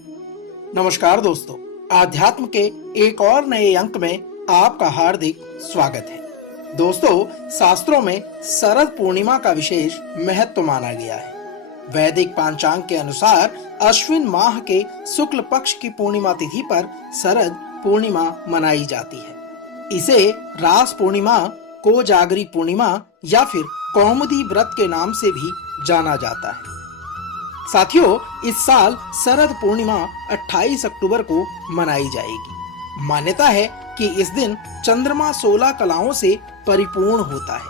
नमस्कार दोस्तों, आध्यात्म के एक और नए अंक में आपका हार्दिक स्वागत है। दोस्तों, शास्त्रों में शरद पूर्णिमा का विशेष महत्व माना गया है। वैदिक पंचांग के अनुसार अश्विन माह के शुक्ल पक्ष की पूर्णिमा तिथि पर शरद पूर्णिमा मनाई जाती है। इसे रास पूर्णिमा, कोजागरी पूर्णिमा या फिर कौमुदी व्रत के नाम से भी जाना जाता है। साथियों, इस साल शरद पूर्णिमा 28 अक्टूबर को मनाई जाएगी। मान्यता है कि इस दिन चंद्रमा 16 कलाओं से परिपूर्ण होता है।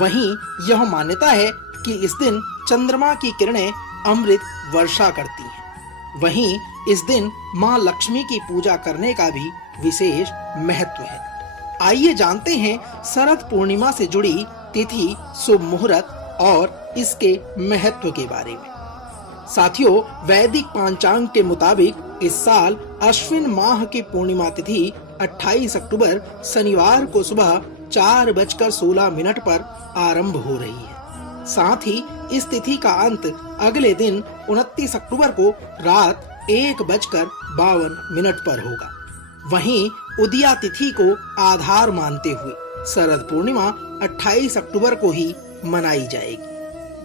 वहीं यह मान्यता है कि इस दिन चंद्रमा की किरणें अमृत वर्षा करती हैं। वहीं इस दिन मां लक्ष्मी की पूजा करने का भी विशेष महत्व है। आइए जानते हैं शरद पूर्णिमा से जुड़ी तिथि, शुभ मुहूर्त और इसके महत्व के बारे में। साथियों, वैदिक पंचांग के मुताबिक इस साल अश्विन माह की पूर्णिमा तिथि 28 अक्टूबर शनिवार को सुबह 4:16 पर आरंभ हो रही है। साथ ही इस तिथि का अंत अगले दिन 29 अक्टूबर को रात 1:52 पर होगा। वहीं उदया तिथि को आधार मानते हुए शरद पूर्णिमा 28 अक्टूबर को ही मनाई जाएगी।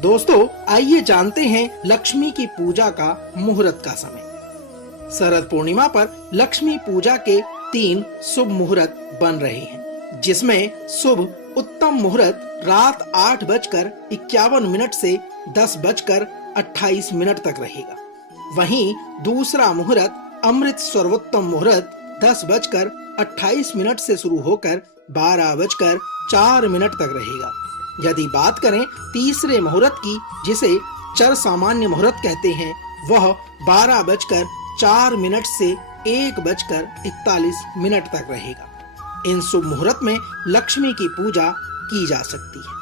दोस्तों, आइए जानते हैं लक्ष्मी की पूजा का मुहूर्त का समय। शरद पूर्णिमा पर लक्ष्मी पूजा के 3 शुभ मुहूर्त बन रहे हैं, जिसमें शुभ उत्तम मुहूर्त रात 8:51 से 10:28 तक रहेगा। वहीं दूसरा मुहूर्त अमृत सर्वोत्तम मुहूर्त 10:28 से शुरू होकर 12:04 तक रहेगा। यदि बात करें तीसरे मुहूर्त की, जिसे चर सामान्य मुहूर्त कहते हैं, वह 12:04 से 1:41 तक रहेगा। इन शुभ मुहूर्त में लक्ष्मी की पूजा की जा सकती है।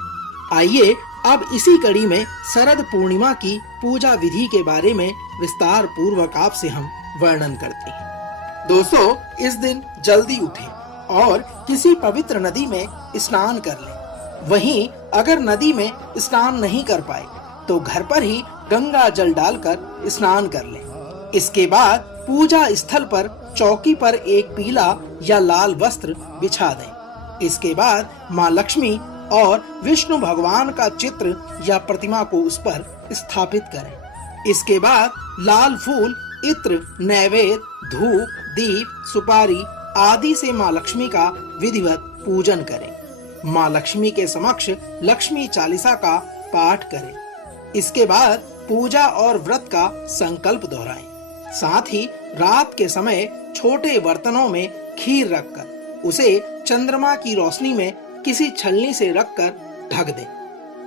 आइए अब इसी कड़ी में शरद पूर्णिमा की पूजा विधि के बारे में विस्तार पूर्वक आपसे हम वर्णन करते हैं। दोस्तों, इस दिन जल्दी उठें और किसी पवित्र नदी में स्नान कर लें। वहीं अगर नदी में स्नान नहीं कर पाए तो घर पर ही गंगा जल डालकर स्नान कर लें। इसके बाद पूजा स्थल पर चौकी पर एक पीला या लाल वस्त्र बिछा दें। इसके बाद मां लक्ष्मी और विष्णु भगवान का चित्र या प्रतिमा को उस पर स्थापित करें। इसके बाद लाल फूल, इत्र, नैवेद्य, धूप, दीप, सुपारी आदि से मां लक्ष्मी का विधिवत पूजन करें। मां लक्ष्मी के समक्ष लक्ष्मी चालीसा का पाठ करें। इसके बाद पूजा और व्रत का संकल्प दोहराएं। साथ ही रात के समय छोटे बर्तनों में खीर रखकर उसे चंद्रमा की रोशनी में किसी छलनी से रखकर ढक दें।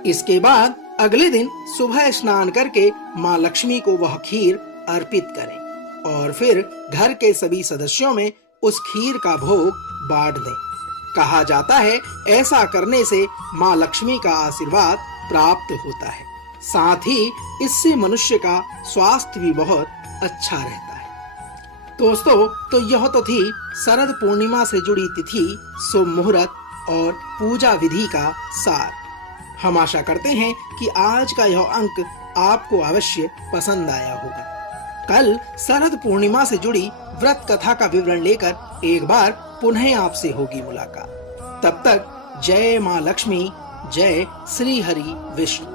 इसके बाद अगले दिन सुबह स्नान करके मां लक्ष्मी को वह खीर अर्पित करें और फिर घर के सभी सदस्यों में उस खीर का भोग बांट दें। कहा जाता है ऐसा करने से मां लक्ष्मी का आशीर्वाद प्राप्त होता है। साथ ही इससे मनुष्य का स्वास्थ्य भी बहुत अच्छा रहता है। दोस्तों, तो यह तो थी शरद पूर्णिमा से जुड़ी तिथि, शुभ मुहूर्त और पूजा विधि का सार। हम आशा करते हैं कि आज का यह अंक आपको अवश्य पसंद आया होगा। कल शरद पूर्णिमा से जुड़ी व्रत कथा का विवरण लेकर एक बार पुनः आपसे होगी मुलाकात। तब तक जय मां लक्ष्मी, जय श्री हरि विष्णु।